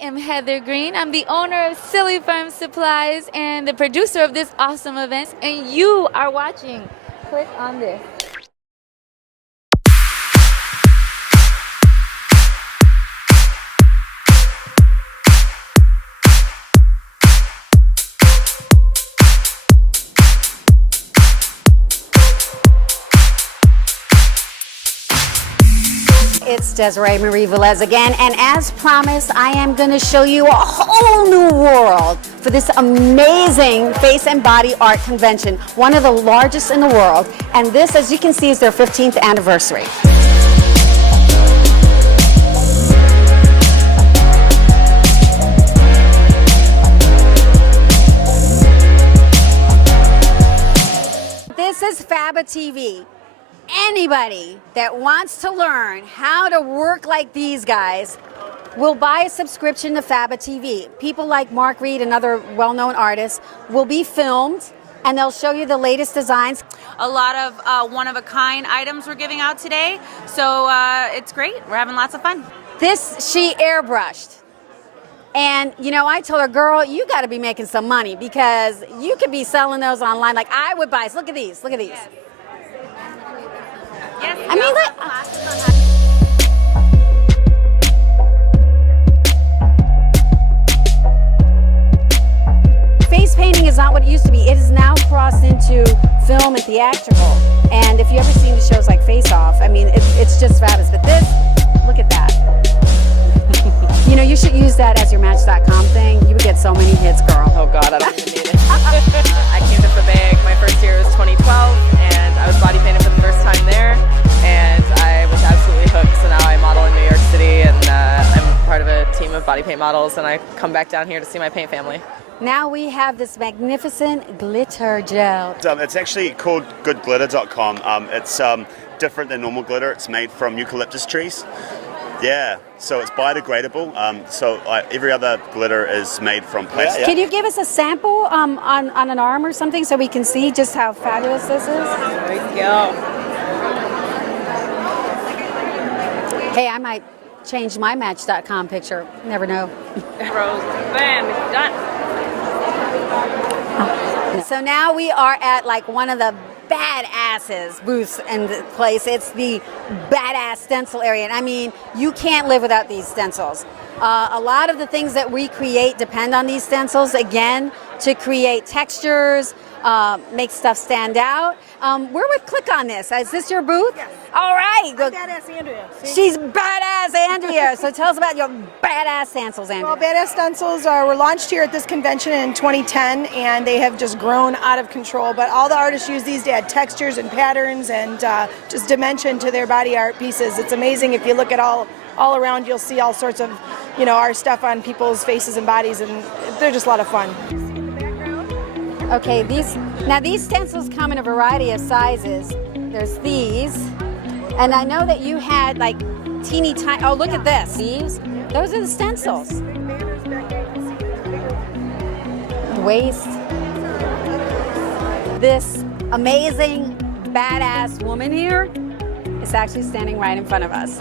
am Heather Green. I'm the owner of Silly Firm Supplies and the producer of this awesome event. And you are watching. Click on this. It's Desiree Marie Velez again, and as promised, I am going to show you a whole new world for this amazing face and body art convention, one of the largest in the world. And this, as you can see, is their 15th anniversary. This is Faba TV. Anybody that wants to learn how to work like these guys will buy a subscription to Faba TV. People like Mark Reed and other well-known artists will be filmed, and they'll show you the latest designs. A lot of one-of-a-kind items we're giving out today, so it's great. We're having lots of fun. This she airbrushed. And, you know, I told her, girl, you got to be making some money because you could be selling those online like I would buy. Look at these. Look at these. Yes, I mean, face painting is not what it used to be. It is now crossed into film and theatrical. And if you ever seen the shows like Face Off, I mean, it's just fabulous. But this, look at that. You know, you should use that as your Match.com thing. You would get so many hits, girl. Oh God, I don't even need it. I came to Fabeg, my first year was 2012, and I was body painted for the first time there, and I was absolutely hooked. So now I model in New York City, and I'm part of a team of body paint models, and I come back down here to see my paint family. Now we have this magnificent glitter gel. It's actually called goodglitter.com. It's different than normal glitter. It's made from eucalyptus trees. Yeah, so it's biodegradable. Every other glitter is made from plastic. Can you give us a sample on an arm or something so we can see just how fabulous this is? There we go. Hey, I might change my Match.com picture. Never know. Rose, bam, it's done. So now we are at like one of the badasses booths in the place. It's the badass stencil area. And I mean, you can't live without these stencils. A lot of the things that we create depend on these stencils, again, to create textures, make stuff stand out. We're with Click on This. Is this your booth? Yes. All right. I'm Badass Andrea. See? She's Badass Andrea. So tell us about your badass stencils, Andrea. Well, Badass Stencils were launched here at this convention in 2010, and they have just grown out of control. But all the artists use these to add textures and patterns and just dimension to their body art pieces. It's amazing. If you look at all around, you'll see all sorts of, our stuff on people's faces and bodies, and they're just a lot of fun. Okay, these stencils come in a variety of sizes. There's these, and I know that you had like teeny tiny. Oh, look at this. Those are the stencils. Waist. This amazing badass woman here is actually standing right in front of us.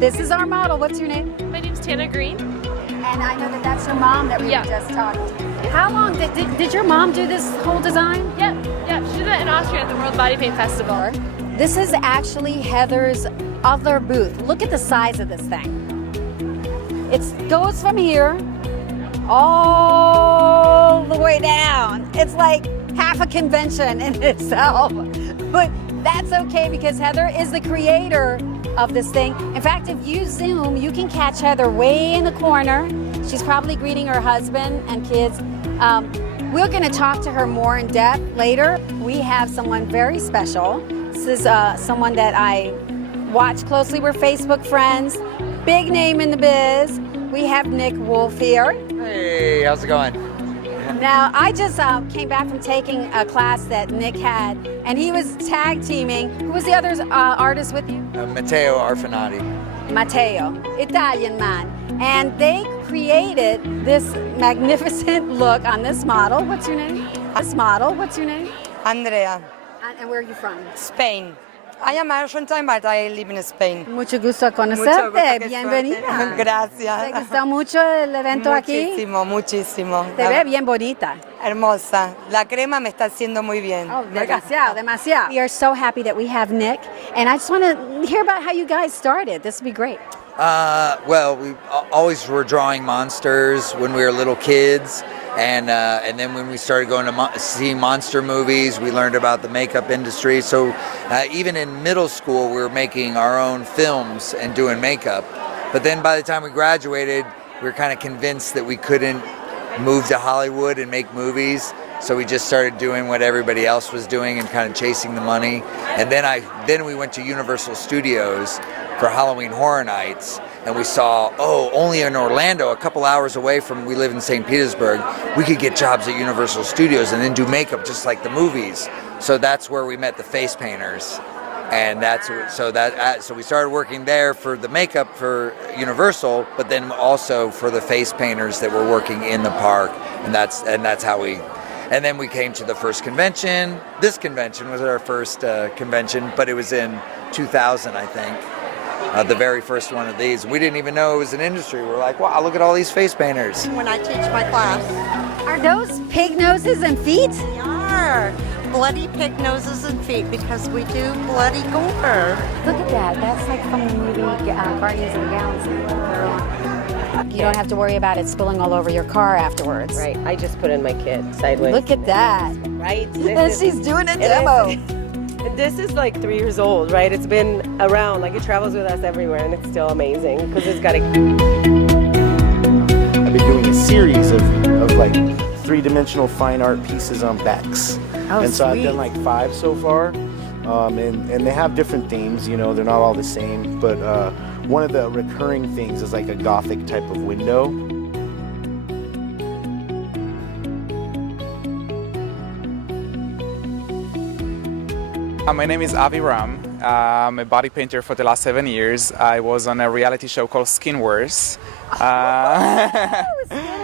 This is our model. What's your name? My name's Tana Green. And I know that that's your mom that we were just talking to. How long did your mom do this whole design? Yep. She did that in Austria at the World Body Paint Festival. This is actually Heather's other booth. Look at the size of this thing. It goes from here all the way down. It's like half a convention in itself. But that's okay because Heather is the creator of this thing. In fact, if you zoom, you can catch Heather way in the corner. She's probably greeting her husband and kids. We're going to talk to her more in depth later. We have someone very special. This is someone that I watch closely. We're Facebook friends. Big name in the biz. We have Nick Wolf here. Hey, how's it going? Now, I just came back from taking a class that Nick had, and he was tag teaming. Who was the other artist with you? Matteo Arfinati. Matteo, Italian man. And they created this magnificent look on this model. What's your name? This model, what's your name? Andrea, And where are you from? Spain. I am Argentine, but I live in Spain. Mucho gusto conocerte. Mucho gusto, qué Bienvenida. suerte. Gracias. ¿Te gustó mucho el evento aquí? Muchísimo, muchísimo. Te ve bien bonita. Hermosa. La crema me está haciendo muy bien. Oh, demasiado, demasiado. We are so happy that we have Nick, and I just want to hear about how you guys started. This would be great. Well, we always were drawing monsters when we were little kids, and then when we started going to see monster movies, we learned about the makeup industry. So even in middle school, we were making our own films and doing makeup. But then by the time we graduated, we were kind of convinced that we couldn't move to Hollywood and make movies. So we just started doing what everybody else was doing and kind of chasing the money. And then we went to Universal Studios for Halloween Horror Nights, and we saw, only in Orlando, a couple hours away from, we live in St. Petersburg, we could get jobs at Universal Studios and then do makeup just like the movies. So that's where we met the face painters. And so we started working there for the makeup for Universal, but then also for the face painters that were working in the park, and that's how we. And then we came to the first convention. This convention was our first convention, but it was in 2000, I think. The very first one of these. We didn't even know it was an industry. We're like, wow, look at all these face painters. When I teach my class. Are those pig noses and feet? They are bloody pig noses and feet because we do bloody gore. Look at that. That's like from the movie Guardians of the Galaxy. You don't have to worry about it spilling all over your car afterwards. Right. I just put in my kid sideways. Look at that. Right? And she's doing a demo. This is like 3 years old, right? It's been around, like it travels with us everywhere, and it's still amazing because it's got a. I've been doing a series of like three-dimensional fine art pieces on backs. Oh, and so sweet. I've done like 5 so far, and they have different themes. You know, they're not all the same, but one of the recurring things is like a Gothic type of window. My name is Avi Ram. I'm a body painter for the last 7 years. I was on a reality show called Skin Wars. Skin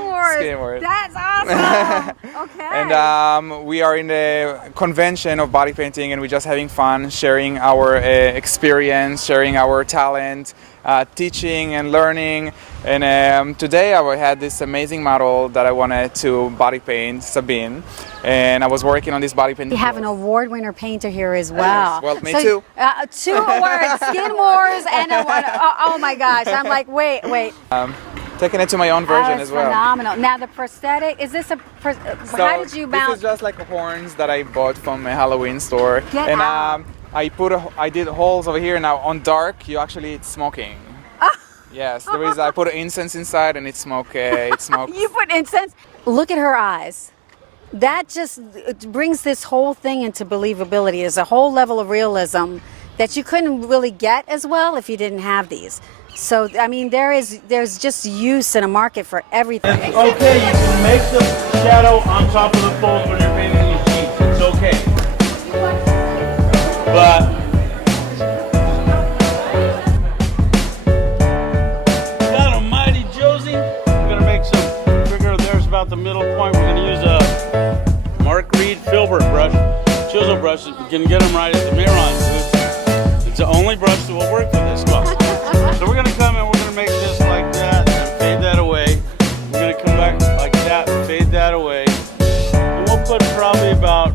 Wars. Skin Wars. That's awesome. Okay. And we are in the convention of body painting, and we're just having fun, sharing our experience, sharing our talent, teaching and learning. And today I had this amazing model that I wanted to body paint, Sabine. And I was working on this body painting. We have an award winner painter here as well. Well, me too. 2 awards, Skin Wars, and a one. Oh my gosh! I'm like, wait. Taking it to my own version That's as well. phenomenal. Now the prosthetic, is this how did you mount? This is just like horns that I bought from a Halloween store. Get and out. I did holes over here. Now on dark, it's smoking. Yes, I put incense inside and it smokes. You put incense? Look at her eyes. That just brings this whole thing into believability. There's a whole level of realism that you couldn't really get as well if you didn't have these. So, I mean, there's just use and a market for everything. It's okay, you can make the shadow on top of the folds when you're painting these sheets. It's okay. But God almighty, Josie, we're gonna make some trigger. There's about the middle point. We're gonna use a Mark Reed filbert brush, chisel brush. You can get them right at the Miron. It's the only brush that will work for this stuff. So we're gonna come and we're gonna make this like that and fade that away. We're gonna come back like that and fade that away. And we'll put probably about.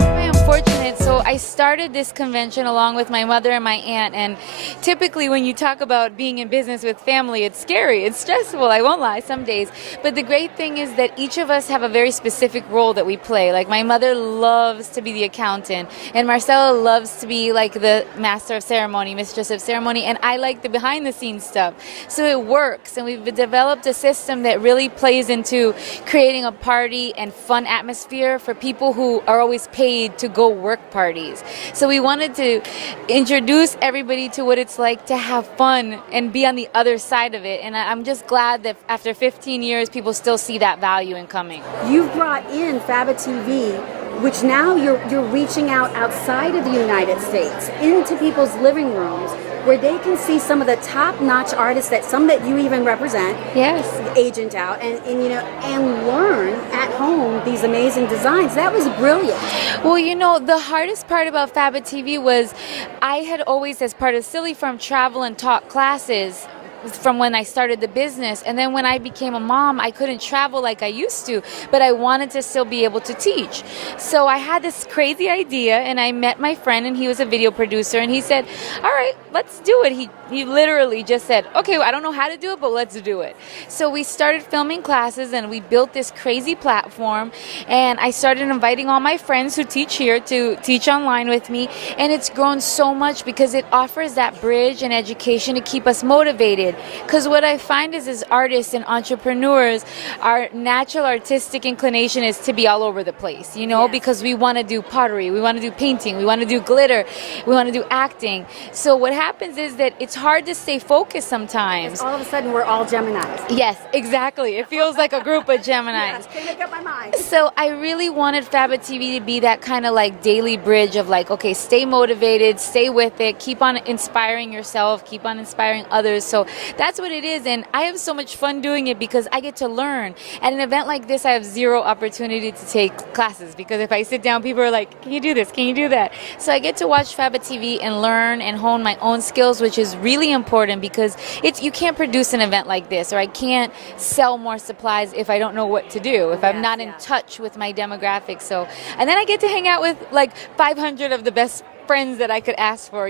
I am fortunate. So I started this convention along with my mother and my aunt, and typically when you talk about being in business with family, it's scary, it's stressful, I won't lie, some days. But the great thing is that each of us have a very specific role that we play. Like my mother loves to be the accountant, and Marcella loves to be like the master of ceremony, mistress of ceremony, and I like the behind the scenes stuff. So it works, and we've developed a system that really plays into creating a party and fun atmosphere for people who are always paid to go work parties. So we wanted to introduce everybody to what it's like to have fun and be on the other side of it. And I'm just glad that after 15 years, people still see that value in coming. You've brought in Faba TV, which now you're reaching out outside of the United States into people's living rooms where they can see some of the top-notch artists that you even represent. Yes. Agent out and and learn at home these amazing designs. That was brilliant. Well, the hardest part about Fabit TV was I had always, as part of Silly Farm, travel and taught classes from when I started the business, and then when I became a mom, I couldn't travel like I used to, but I wanted to still be able to teach. So I had this crazy idea, and I met my friend, and he was a video producer, and he said, all right, let's do it. He literally just said, okay, I don't know how to do it, but let's do it. So we started filming classes, and we built this crazy platform, and I started inviting all my friends who teach here to teach online with me, and it's grown so much because it offers that bridge and education to keep us motivated. Because what I find is, as artists and entrepreneurs, our natural artistic inclination is to be all over the place, because we want to do pottery, we want to do painting, we want to do glitter, we want to do acting. So what happens is that it's hard to stay focused sometimes. All of a sudden, we're all Geminis. Yes, exactly. It feels like a group of Geminis. Yes, can't make up my mind. So I really wanted Fabit TV to be that kind of like daily bridge of like, okay, stay motivated, stay with it, keep on inspiring yourself, keep on inspiring others. So that's what it is, and I have so much fun doing it because I get to learn. At an event like this, I have zero opportunity to take classes because if I sit down, people are like, can you do this? Can you do that? So I get to watch Fabit TV and learn and hone my own skills, which is really important because you can't produce an event like this, or I can't sell more supplies if I don't know what to do, if I'm not in touch with my demographics. So, and then I get to hang out with like 500 of the best friends that I could ask for,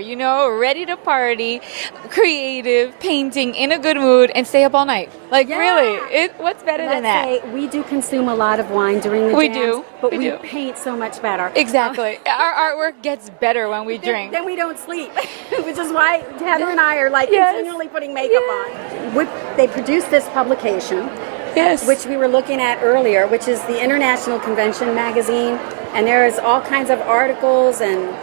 ready to party, creative, painting, in a good mood, and stay up all night. Really, what's better than that? Let's say we do consume a lot of wine during the jams, but we paint so much better. Exactly. Our artwork gets better when we drink. Then we don't sleep, which is why Heather and I are continually putting makeup on. They produced this publication, which we were looking at earlier, which is the International Convention magazine, and there is all kinds of articles and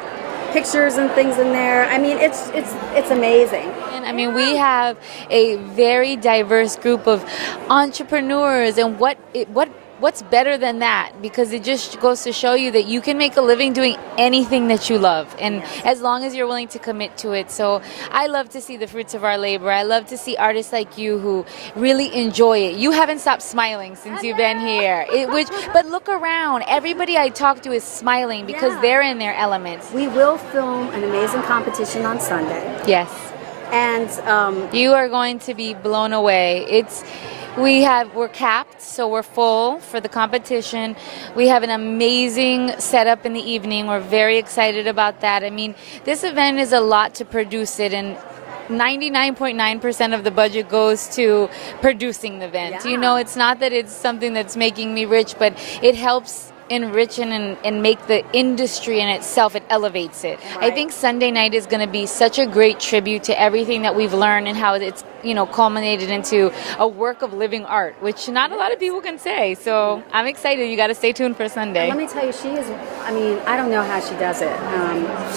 pictures and things in there. I mean, it's amazing. I mean, we have a very diverse group of entrepreneurs, and what's better than that? Because it just goes to show you that you can make a living doing anything that you love, and as long as you're willing to commit to it. So I love to see the fruits of our labor. I love to see artists like you who really enjoy it. You haven't stopped smiling since you've been here. But look around. Everybody I talk to is smiling because they're in their elements. We will film an amazing competition on Sunday. Yes. And you are going to be blown away. We're capped, so we're full for the competition. We have an amazing setup in the evening. We're very excited about that. I mean, this event is a lot to produce it, and 99.9% of the budget goes to producing the event. It's not that it's something that's making me rich, but it helps enrich and make the industry in itself, it elevates it. I think Sunday night is going to be such a great tribute to everything that we've learned and how it's culminated into a work of living art, which not a lot of people can say. So I'm excited. You got to stay tuned for Sunday. Let me tell you, I don't know how she does it.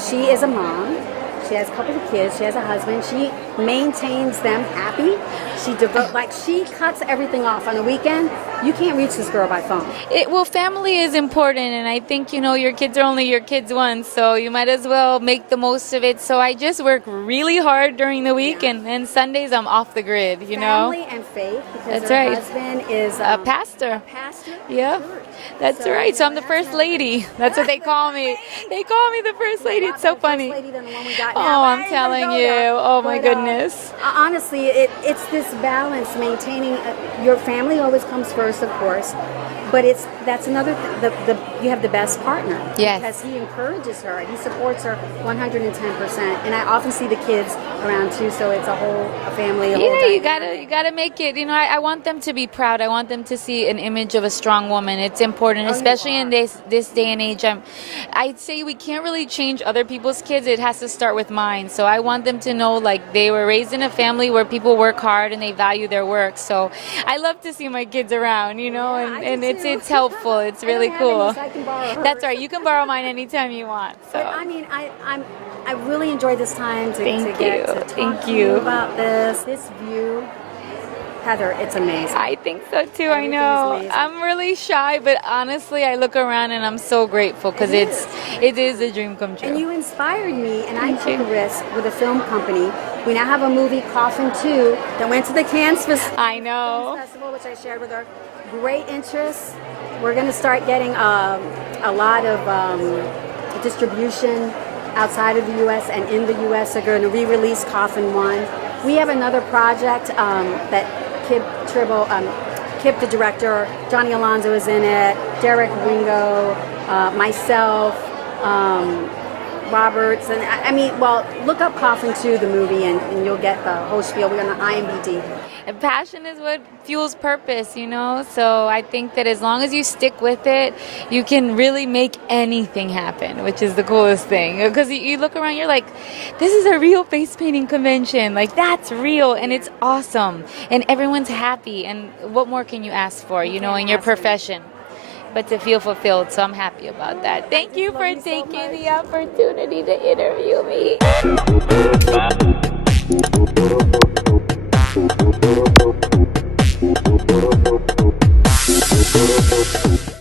She is a mom. She has a couple of kids. She has a husband. She maintains them happy. She cuts everything off on the weekend. You can't reach this girl by phone. Family is important, and I think, your kids are only your kids once, so you might as well make the most of it. So I just work really hard during the week, and then Sundays I'm off the grid, Family and faith, because that's her right. husband is a pastor. Yeah, that's right. So I'm the first lady. That's what they call me. They call me the first lady. It's so funny. Oh, I'm telling you. Oh my goodness. Honestly, it's this balance, maintaining your family always comes first, of course, but that's another you have the best partner. Yes. Because he encourages her, he supports her 110%, and I often see the kids around too, so it's a family. You gotta make it. I want them to be proud. I want them to see an image of a strong woman. It's important, especially in this day and age. I'd say we can't really change other people's kids. It has to start with mine. So I want them to know like they were raised in a family where people work hard and they value their work. So I love to see my kids around, and it's helpful. It's really cool. So I can borrow hers. That's right. You can borrow mine anytime you want. So. But, I really enjoyed this time to get to talk Thank to you about this view. Heather, it's amazing. I think so too. I Everything is know. amazing. I'm really shy, but honestly, I look around and I'm so grateful because it is a dream come true. And you inspired me, and I Thank took you. a risk with a film company. We now have a movie, Coffin 2, that went to the Cannes I know. Festival, which I shared with her. Great interest. We're going to start getting a lot of distribution outside of the U.S. and in the U.S. They're going to re-release Coffin 1. We have another project that Kip, the director, Johnny Alonso is in it, Derek Ringo, myself, Roberts, and I mean, well, look up Coffin 2, the movie, and you'll get the whole spiel. We're on the IMDb. And passion is what fuels purpose, you know? So I think that as long as you stick with it, you can really make anything happen, which is the coolest thing. Because you look around, you're like, this is a real face painting convention. Like, that's real, and it's awesome. And everyone's happy. And what more can you ask for, you know, in your profession? But to feel fulfilled, so I'm happy about that. Thank you for taking the opportunity to interview me.